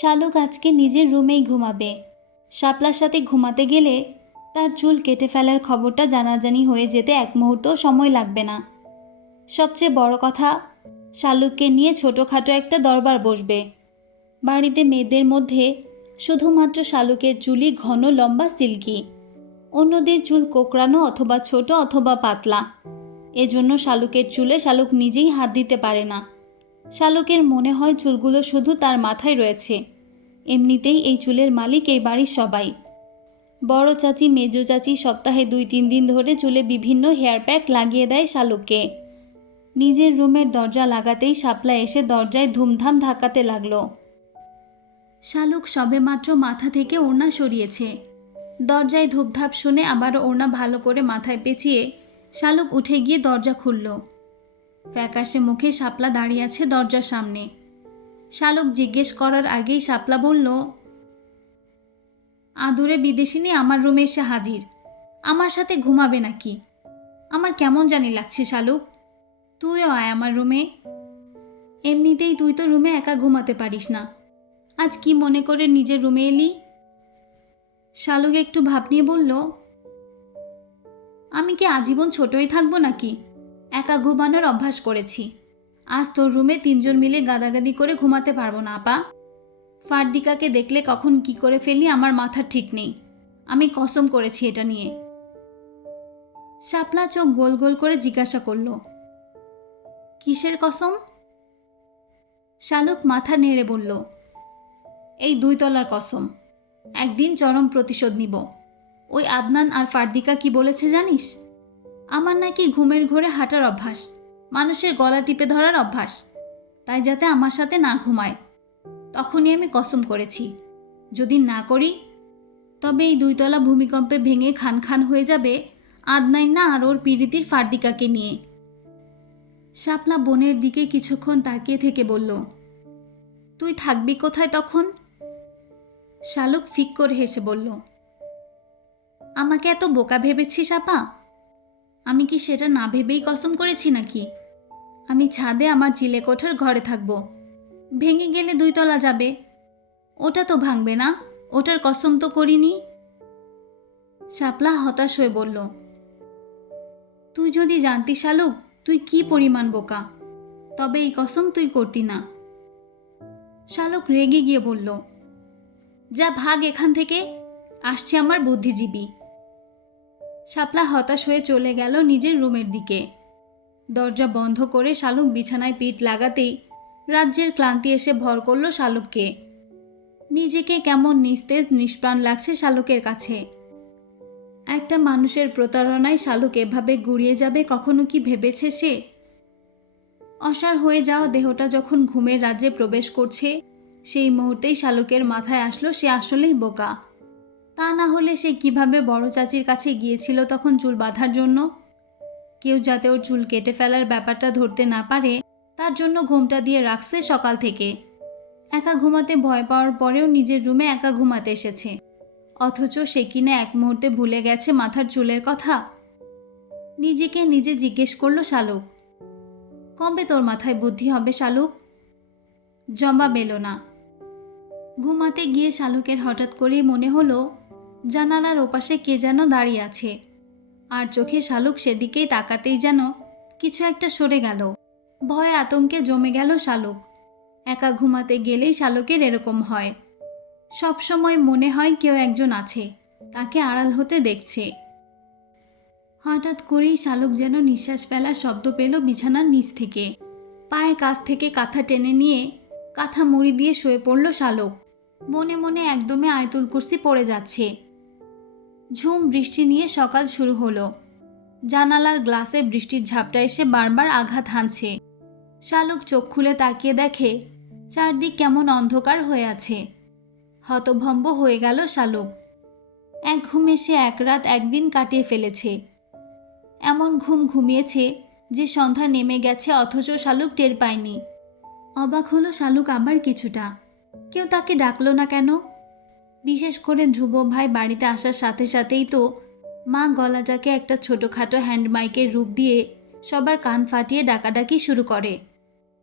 শালুক আজকে নিজের রুমেই ঘুমাবে। শাপলার সাথে ঘুমাতে গেলে তার চুল কেটে ফেলার খবরটা জানাজানি হয়ে যেতে এক মুহূর্ত সময় লাগবে না। সবচেয়ে বড় কথা শালুককে নিয়ে ছোটোখাটো একটা দরবার বসবে। বাড়িতে মেয়েদের মধ্যে শুধুমাত্র শালুকের চুলই ঘন, লম্বা, সিল্কি। অন্যদের চুল কোকড়ানো অথবা ছোট অথবা পাতলা। এজন্য শালুকের চুলে শালুক নিজেই হাত দিতে পারে না। শালুকের মনে হয় চুলগুলো শুধু তার মাথায় রয়েছে। এমনিতেই এই চুলের মালিক এই বাড়ির সবাই। বড় চাচি, মেজো চাচি সপ্তাহে দুই তিন দিন ধরে চুলে বিভিন্ন হেয়ার প্যাক লাগিয়ে দেয় শালুককে। নিজের রুমের দরজা লাগাতেই শাপলা এসে দরজায় ধুমধাম ধাক্কাতে লাগল। শালুক সবেমাত্র মাথা থেকে ওড়না সরিয়েছে। দরজায় ধূপধাপ শুনে আবার ওড়না ভালো করে মাথায় পেঁচিয়ে শালুক উঠে গিয়ে দরজা খুলল। ফ্যাকাশে মুখে শাপলা দাঁড়িয়ে আছে দরজার সামনে। শালুক জিজ্ঞেস করার আগেই শাপলা বলল, আদুরে বিদেশিনী আমার রুমে এসে হাজির। আমার সাথে ঘুমাবে নাকি? আমার কেমন জানি লাগছে শালুক। তুইও আয় আমার রুমে। এমনিতেই তুই তো রুমে একা ঘুমাতে পারিস না। আজ কি মনে করে নিজের রুমে এলি? শালুক একটু ভাব নিয়ে বলল, আমি কি আজীবন ছোটই থাকব নাকি? একা ঘুমানোর অভ্যাস করেছি। আজ তোর রুমে তিনজন মিলে গাদাগাদি করে ঘুমাতে পারব না, আপা। ফারদিকাকে দেখলে কখন কি করে ফেলি আমার মাথা ঠিক নেই। আমি কসম করেছি এটা নিয়ে। শাপলা চোখ গোল গোল করে জিজ্ঞাসা করল, কিসের কসম? শালুক মাথা নেড়ে বলল, এই দুই তলার কসম। একদিন চরম প্রতিশোধ নিব। ওই আদনান আর ফারদিকা কি বলেছে জানিস? আমার নাকি ঘুমের ঘোরে হাঁটার অভ্যাস। মানুষের গলা টিপে ধরার অভ্যাস। তাই যাতে আমার সাথে না ঘুমায়। তখনই আমি কসম করেছি। যদি না করি, তবে এই দুইতলা ভূমিকম্পে ভেঙে খান খান হয়ে যাবে আদনাইন না আর ওর পীড়িতির ফার্দিকাকে নিয়ে। শাপলা বনের দিকে কিছুক্ষণ তাকিয়ে থেকে বলল, তুই থাকবি কোথায় তখন? শালুক ফিক করে হেসে বলল, আমাকে এত বোকা ভেবেছিস আপা? আমি কি সেটা না ভেবেই কসম করেছি নাকি? আমি ছাদে আমার চিলে কোঠার ঘরে থাকব। ভেঙে গেলে দুই তলা যাবে। ওটা তো ভাঙবে না, ওটার কসম তো করিনি। শাপলা হতাশ হয়ে বলল, তুই যদি জানতি শালুক, তুই কি পরিমাণ বোকা? তবে এই কসম তুই করতি না। শালুক রেগে গিয়ে বলল, যা ভাগ এখান থেকে, আসছে আমার বুদ্ধিজীবী। শাপলা হতাশ হয়ে চলে গেল নিজের রুমের দিকে। দরজা বন্ধ করে শালুক বিছানায় পিঠ লাগাতেই রাজ্যের ক্লান্তি এসে ভর করল শালুককে। নিজেকে কেমন নিস্তেজ, নিষ্প্রাণ লাগছে শালুকের কাছে। একটা মানুষের প্রতারণায় শালুক এভাবে গুড়িয়ে যাবে কখনো কি ভেবেছে সে? অসার হয়ে যাওয়া দেহটা যখন ঘুমের রাজ্যে প্রবেশ করছে, সেই মুহূর্তেই শালুকের মাথায় আসলো সে আসলেই বোকা। তা না হলে সে কীভাবে বড় চাচির কাছে গিয়েছিল তখন চুল বাঁধার জন্য? কেউ যাতে ওর চুল কেটে ফেলার ব্যাপারটা ধরতে না পারে, তার জন্য ঘুমটা দিয়ে রাখছে সকাল থেকে। একা ঘুমাতে ভয় পাওয়ার পরেও নিজের রুমে একা ঘুমাতে এসেছে। অথচ সে কিনা এক মুহূর্তে ভুলে গেছে মাথার চুলের কথা। নিজেকে নিজে জিজ্ঞেস করল শালুক। কবে তোর মাথায় বুদ্ধি হবে, শালুক? জবাব এলো না। ঘুমাতে গিয়ে শালুকের হঠাৎ করেই মনে হলো জানালার ওপাশে কে যেন দাঁড়িয়ে আছে। আর চোখে শালুক সেদিকেই তাকাতেই যেন কিছু একটা সরে গেল। ভয়ে আতঙ্কে জমে গেল শালুক। একা ঘুমাতে গেলেই শালুকের এরকম হয়। সব সময় মনে হয় কেউ একজন আছে, তাকে আড়াল হতে দেখছে। হঠাৎ করেই শালুক যেন নিঃশ্বাস ফেলার শব্দ পেল বিছানার নিচ থেকে। পায়ের কাছ থেকে কাঁথা টেনে নিয়ে কাঁথা মুড়ি দিয়ে শুয়ে পড়ল শালুক। মনে মনে একদমে আয়তুল কুর্সি পড়ে যাচ্ছে। ঝুম বৃষ্টি নিয়ে সকাল শুরু হলো। জানালার গ্লাসে বৃষ্টির ঝাপটা এসে বারবার আঘাত হানছে। শালুক চোখ খুলে তাকিয়ে দেখে, চারদিক কেমন অন্ধকার হয়ে আছে। হতভম্ব হয়ে গেল শালুক। এক ঘুমে সে এক রাত একদিন কাটিয়ে ফেলেছে। এমন ঘুম ঘুমিয়েছে যে সন্ধ্যা নেমে গেছে অথচ শালুক টের পায়নি। অবাক হলো শালুক আবার কিছুটা। কেউ তাকে ডাকলো না কেন? বিশেষ করে ধ্রুব ভাই বাড়িতে আসার সাথে সাথেই তো মা গলাটাকে একটা ছোটোখাটো হ্যান্ড মাইকের রূপ দিয়ে সবার কান ফাটিয়ে ডাকাডাকি শুরু করে।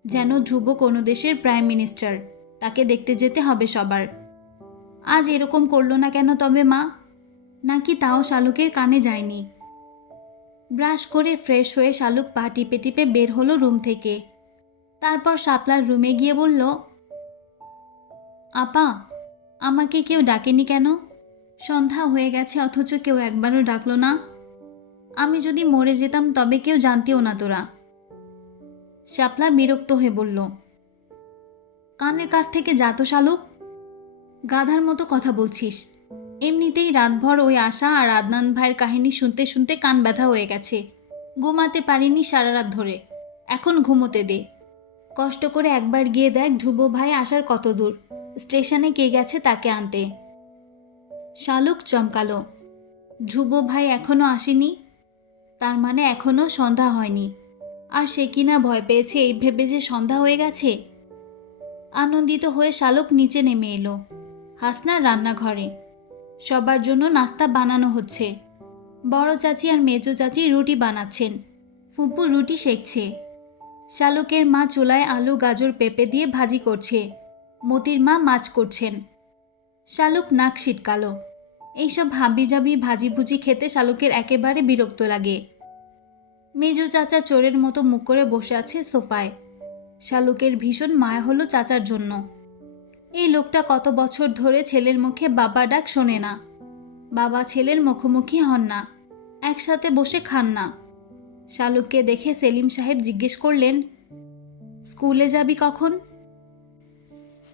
যেন ধ্রুব কোনো দেশের প্রাইম মিনিস্টার তাকে দেখতে যেতে হবে সবার। আজ এরকম করল না কেন তবে মা? নাকি তাও শালুকের কানে যায়নি? ব্রাশ করে ফ্রেশ হয়ে শালুক পা টিপে টিপে বের হলো রুম থেকে। তারপর শাপলার রুমে গিয়ে বলল, আপা আমাকে কেউ ডাকেনি কেন? সন্ধ্যা হয়ে গেছে, অথচ কেউ একবারও ডাকলো না। আমি যদি মরে যেতাম, তবে কেউ জানতেও না তোরা। শাপলা বিরক্ত হয়ে বলল, কানের কাছ থেকে যা তো শালুক। গাধার মতো কথা বলছিস। এমনিতেই রাতভর ওই আশা আর আদনান ভাইয়ের কাহিনী শুনতে শুনতে কান ব্যথা হয়ে গেছে। ঘুমাতে পারিনি সারা রাত ধরে। এখন ঘুমোতে দে। কষ্ট করে একবার গিয়ে দেখ ধ্রুব ভাই আসার কত দূর। স্টেশনে কে গেছে তাকে আনতে। শালুক চমকালো। ধ্রুব ভাই এখনও আসেনি? তার মানে এখনও সন্ধ্যা হয়নি। আর সে কিনা ভয় পেয়েছে এই ভেবে যে সন্ধ্যা হয়ে গেছে? আনন্দিত হয়ে শালুক নিচে নেমে এলো, হাসনার রান্নাঘরে। সবার জন্য নাস্তা বানানো হচ্ছে। বড় চাচি আর মেজো চাচি রুটি বানাচ্ছেন। ফুপু রুটি সেকছে শালুকের মা চুলায় আলু, গাজর, পেঁপে দিয়ে ভাজি করছে। মতির মা মাছ করছেন। শালুক নাক শীতকালো এইসব হাবিজাবি ভাজি ভুজি খেতে শালুকের একেবারে বিরক্ত লাগে। মেজো চাচা চোরের মতো মুখ করে বসে আছে সোফায়। শালুকের ভীষণ মায়া হলো চাচার জন্য। এই লোকটা কত বছর ধরে ছেলের মুখে বাবা ডাক শোনে না। বাবা ছেলের মুখোমুখি হন না। একসাথে বসে খান না। শালুককে দেখে সেলিম সাহেব জিজ্ঞেস করলেন, স্কুলে যাবি কখন?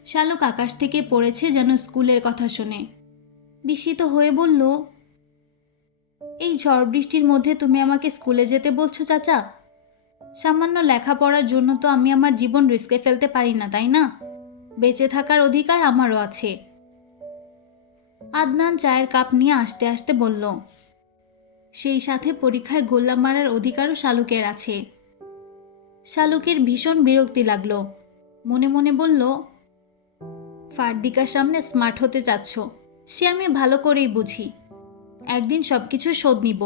শালুক আকাশ থেকে পড়েছে যেন স্কুলের কথা শুনে। বিস্মিত হয়ে বলল, এই ঝড় বৃষ্টির মধ্যে তুমি আমাকে স্কুলে যেতে বলছো, চাচা? সামান্য লেখাপড়ার জন্য তো আমি আমার জীবন রিস্কে ফেলতে পারি না, তাই না? বেঁচে থাকার অধিকার আমারও আছে। আদনান চায়ের কাপ নিয়ে আসতে আসতে বলল, সেই সাথে পরীক্ষায় গোল্লা মারার অধিকারও শালুকের আছে। শালুকের ভীষণ বিরক্তি লাগল। মনে মনে বলল ফারদিকার সামনে স্মার্ট হতে চাচ্ছ, সে আমি ভালো করেই বুঝি। একদিন সব কিছু শোধ নিব।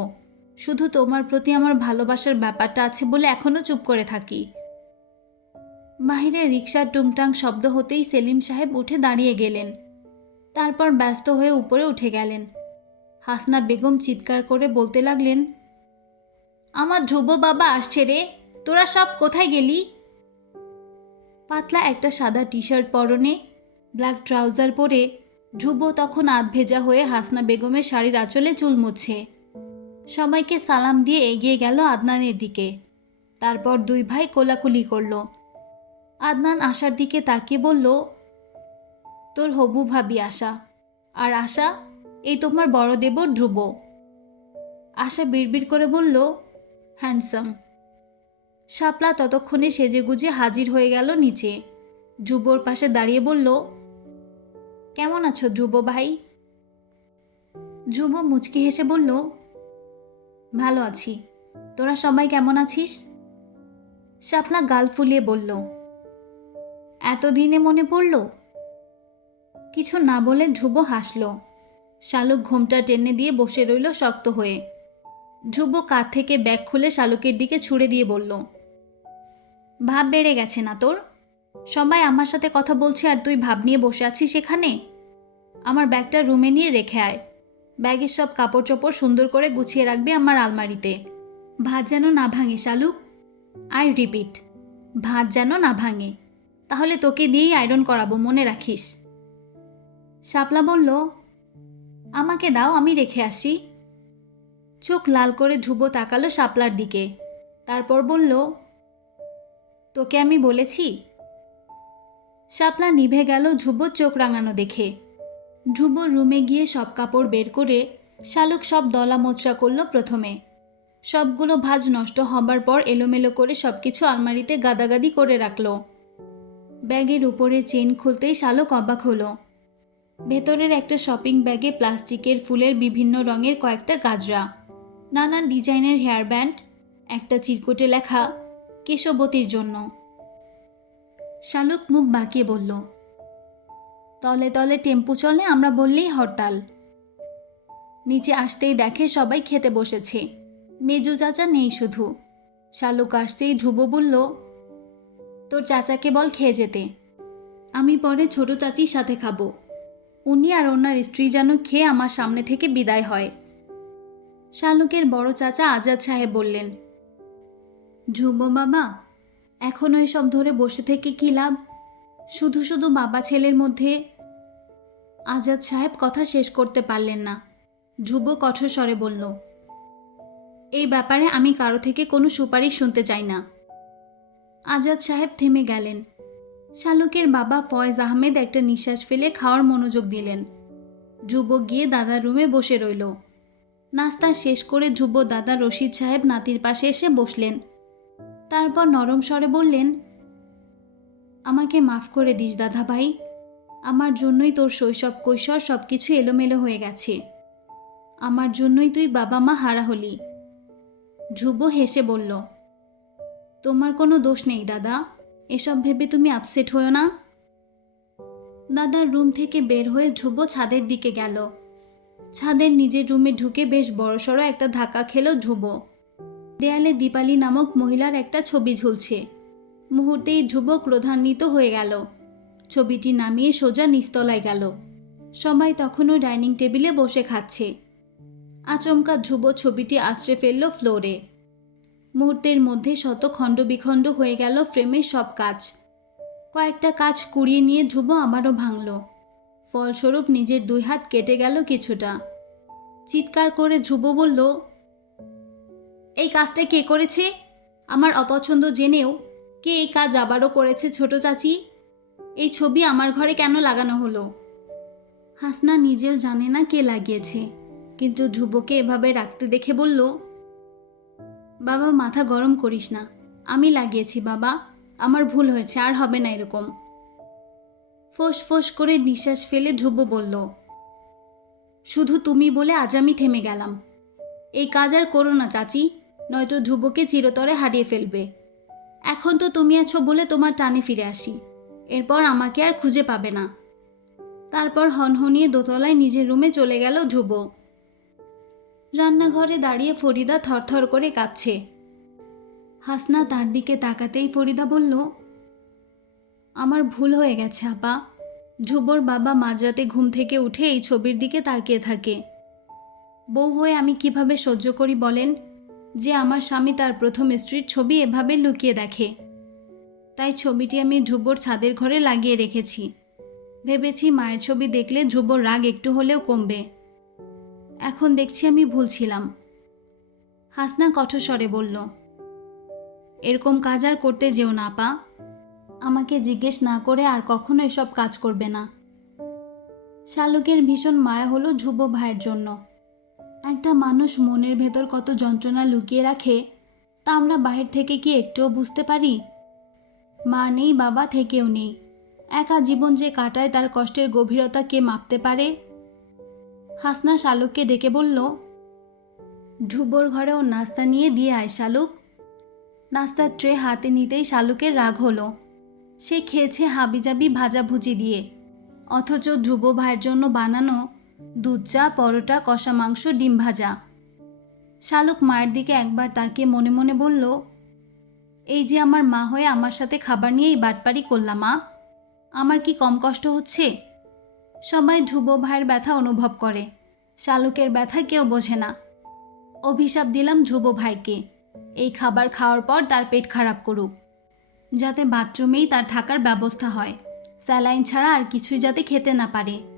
শুধু তোমার প্রতি আমার ভালোবাসার ব্যাপারটা আছে বলে এখনও চুপ করে থাকি। বাহিরে রিক্সার টুংটাং শব্দ হতেই সেলিম সাহেব উঠে দাঁড়িয়ে গেলেন। তারপর ব্যস্ত হয়ে উপরে উঠে গেলেন। হাসনা বেগম চিৎকার করে বলতে লাগলেন, আমার ধ্রুব বাবা আসছে রে, তোরা সব কোথায় গেলি? পাতলা একটা সাদা টি শার্ট পরনে ব্ল্যাক ট্রাউজার পরে ধ্রুব তখন আধ ভেজা হয়ে হাসনা বেগমের শাড়ির আঁচলে চুল মুছে। সবাইকে সালাম দিয়ে এগিয়ে গেল আদনানের দিকে। তারপর দুই ভাই কোলাকুলি করল। আদনান আশার দিকে তাকিয়ে বলল, তোর হবু ভাবি আশা। আর আশা, এই তোমার বড় দেবর ধ্রুব। আশা বিড়বিড় করে বলল, হ্যান্ডসাম। শাপলা ততক্ষণে সেজে গুজে হাজির হয়ে গেল নিচে। ধ্রুবর পাশে দাঁড়িয়ে বলল কেমন আছো ধ্রুব ভাই? ধ্রুব মুচকি হেসে বলল, ভালো আছি। তোরা সবাই কেমন আছিস? শাপলা গাল ফুলিয়ে বলল, এতদিনে মনে পড়ল? কিছু না বলে ধ্রুব হাসল। শালুক ঘোমটা টেনে দিয়ে বসে রইল শক্ত হয়ে। ধ্রুব কাঁধ থেকে ব্যাগ খুলে শালুকের দিকে ছুড়ে দিয়ে বলল, ভাব বেড়ে গেছে না তোর? সবাই আমার সাথে কথা বলছে আর তুই ভাব নিয়ে বসে আছিস সেখানে আমার ব্যাগটা রুমে নিয়ে রেখে আয়। ব্যাগের সব কাপড় চোপড় সুন্দর করে গুছিয়ে রাখবি আমার আলমারিতে। ভাত যেন না ভাঙে শালুক আই রিপিট, ভাত যেন না ভাঙে। তাহলে তোকে দিয়েই আয়রন করাবো, মনে রাখিস। শাপলা বলল, আমাকে দাও, আমি রেখে আসি। চোখ লাল করে ধ্রুব তাকালো শাপলার দিকে। তারপর বলল, তোকে আমি বলেছি? শাপলা নিভে গেল ধ্রুব চোখ রাঙানো দেখে। ধ্রুব রুমে গিয়ে সব কাপড় বের করে শালুক সব দলা মোচড়া করল প্রথমে। সবগুলো ভাজ নষ্ট হবার পর এলোমেলো করে সব কিছু আলমারিতে গাদাগাদি করে রাখল। ব্যাগের উপরে চেন খুলতেই শালুক অবাক হলো। ভেতরের একটা শপিং ব্যাগে প্লাস্টিকের ফুলের বিভিন্ন রঙের কয়েকটা গাজরা, নানান ডিজাইনের হেয়ার ব্যান্ড, একটা চিরকুটে লেখা কেশবতীর জন্য। শালুক মুখ বাঁকিয়ে বলল তলে তলে টেম্পু চলে, আমরা বললেই হরতাল। নিচে আসতেই দেখে সবাই খেতে বসেছে। মেজু চাচা নেই শুধু। শালুক আসতেই ধ্রুব বলল, তোর চাচাকে বল খেয়ে যেতে। আমি পরে ছোট চাচির সাথে খাব। উনি আর ওনার স্ত্রী যেন খেয়ে আমার সামনে থেকে বিদায় হয়। শালুকের বড় চাচা আজাদ সাহেব বললেন, ধ্রুব বাবা এখনও এসব ধরে বসে থেকে কী লাভ? শুধু শুধু বাবা ছেলের মধ্যে আজাদ সাহেব কথা শেষ করতে পারলেন না। ধ্রুব কঠোর স্বরে বলল, এই ব্যাপারে আমি কারও থেকে কোনো সুপারিশ শুনতে চাই না। আজাদ সাহেব থেমে গেলেন। শালুকের বাবা ফয়েজ আহমেদ একটা নিঃশ্বাস ফেলে খাওয়ার মনোযোগ দিলেন। ধ্রুব গিয়ে দাদার রুমে বসে রইল। নাস্তা শেষ করে ধ্রুব দাদা রশিদ সাহেব নাতির পাশে এসে বসলেন। তারপর নরম স্বরে বললেন আমাকে মাফ করে দিস দাদা ভাই আমার জন্যই তোর শৈশব কৈশোর সব কিছু এলোমেলো হয়ে গেছে। আমার জন্যই তুই বাবা মা হারা হলি। ধ্রুব হেসে বলল, তোমার কোনো দোষ নেই, দাদা। এসব ভেবে তুমি আপসেট হও না? দাদার রুম থেকে বের হয়ে ধ্রুব ছাদের দিকে গেল। ছাদের নিজের রুমে ঢুকে বেশ বড়সড় একটা ধাক্কা খেলো ধ্রুব। দেয়ালে দীপালি নামক মহিলার একটা ছবি ঝুলছে। মুহূর্তেই ধ্রুব ক্রোধান্বিত হয়ে গেল। ছবিটি নামিয়ে সোজা নিস্তলায় গেল। সবাই তখনও ডাইনিং টেবিলে বসে খাচ্ছে। আচমকা ধ্রুব ছবিটি আশ্রে ফেলল ফ্লোরে। মুহূর্তের মধ্যে শত খণ্ড বিখণ্ড হয়ে গেল ফ্রেমের সব কাজ। কয়েকটা কাজ কুড়িয়ে নিয়ে ধ্রুব আবারও ভাঙল। ফলস্বরূপ নিজের দুই হাত কেটে গেল কিছুটা। চিৎকার করে ধ্রুব বলল, এই কাজটা কে করেছে? আমার অপছন্দ জেনেও কে এই কাজ আবারও করেছে ছোট চাচি? এই ছবি আমার ঘরে কেন লাগানো হলো? হাসনা নিজেও জানে না কে লাগিয়েছে, কিন্তু ধ্রুবকে এভাবে রাখতে দেখে বলল, বাবা, মাথা গরম করিস না। আমি লাগিয়েছি, বাবা। আমার ভুল হয়েছে, আর হবে না এরকম। ফোঁস ফোঁস করে নিঃশ্বাস ফেলে ধ্রুব বলল, শুধু তুমি বলে আজ আমি থেমে গেলাম। এই কাজ আর করো না, চাচি। নয়তো ধ্রুবকে চিরতরে হারিয়ে ফেলবে। এখন তো তুমি আছো বলে তোমার টানে ফিরে আসি। এরপর আমাকে আর খুঁজে পাবে না। তারপর হনহনিয়ে দোতলায় নিজের রুমে চলে গেল ধ্রুব। রান্নাঘরে দাঁড়িয়ে ফরিদা থরথর করে কাঁপছে। হাসনা তার দিকে তাকাতেই ফরিদা বলল, আমার ভুল হয়ে গেছে, আপা। ধ্রুবর বাবা মাঝরাতে ঘুম থেকে উঠে এই ছবির দিকে তাকিয়ে থাকে। বউ হয়ে আমি কীভাবে সহ্য করি বলেন? যে আমার স্বামী তার প্রথম স্ত্রীর ছবি এভাবে লুকিয়ে দেখে। তাই ছবিটি আমি ধ্রুবর ছাদের ঘরে লাগিয়ে রেখেছি। ভেবেছি মায়ের ছবি দেখলে ধ্রুবর রাগ একটু হলেও কমবে। এখন দেখছি আমি ভুল ছিলাম হাসনা কঠোর স্বরে বলল, এরকম কাজ আর করতে যেও না পা আমাকে জিজ্ঞেস না করে আর কখনো এসব কাজ করবে না। শালুকের ভীষণ মায়া হলো ধ্রুব ভাইয়ের জন্য। একটা মানুষ মনের ভেতর কত যন্ত্রণা লুকিয়ে রাখে, তা আমরা বাহির থেকে কি একটুও বুঝতে পারি? মা নেই, বাবা থেকেও নেই। একা জীবন যে কাটায়, তার কষ্টের গভীরতা কে মাপতে পারে? হাসনা শালুককে ডেকে বলল, ধ্রুবর ঘরে ও নাস্তা নিয়ে দিয়ে আয় শালুক। নাস্তার ট্রে হাতে নিতেই শালুকের রাগ হলো। সে খেয়েছে হাবিজাবি ভাজাভুজি দিয়ে। অথচ ধ্রুব ভাইয়ের জন্য বানানো দুধ চা, পরোটা, কষা মাংস, ডিম ভাজা। শালুক মায়ের দিকে একবার তাকিয়ে মনে মনে বলল, এই যে আমার মা হয়ে আমার সাথে খাবার নিয়েই বাটপারি করলাম মা, আমার কি কম কষ্ট হচ্ছে? সবাই ধ্রুব ভাইয়ের ব্যথা অনুভব করে। শালুকের ব্যথা কেউ বোঝে না। অভিশাপ দিলাম ধ্রুব ভাইকে। এই খাবার খাওয়ার পর তার পেট খারাপ করুক। যাতে বাথরুমেই তার থাকার ব্যবস্থা হয়। স্যালাইন ছাড়া আর কিছুই যাতে খেতে না পারে।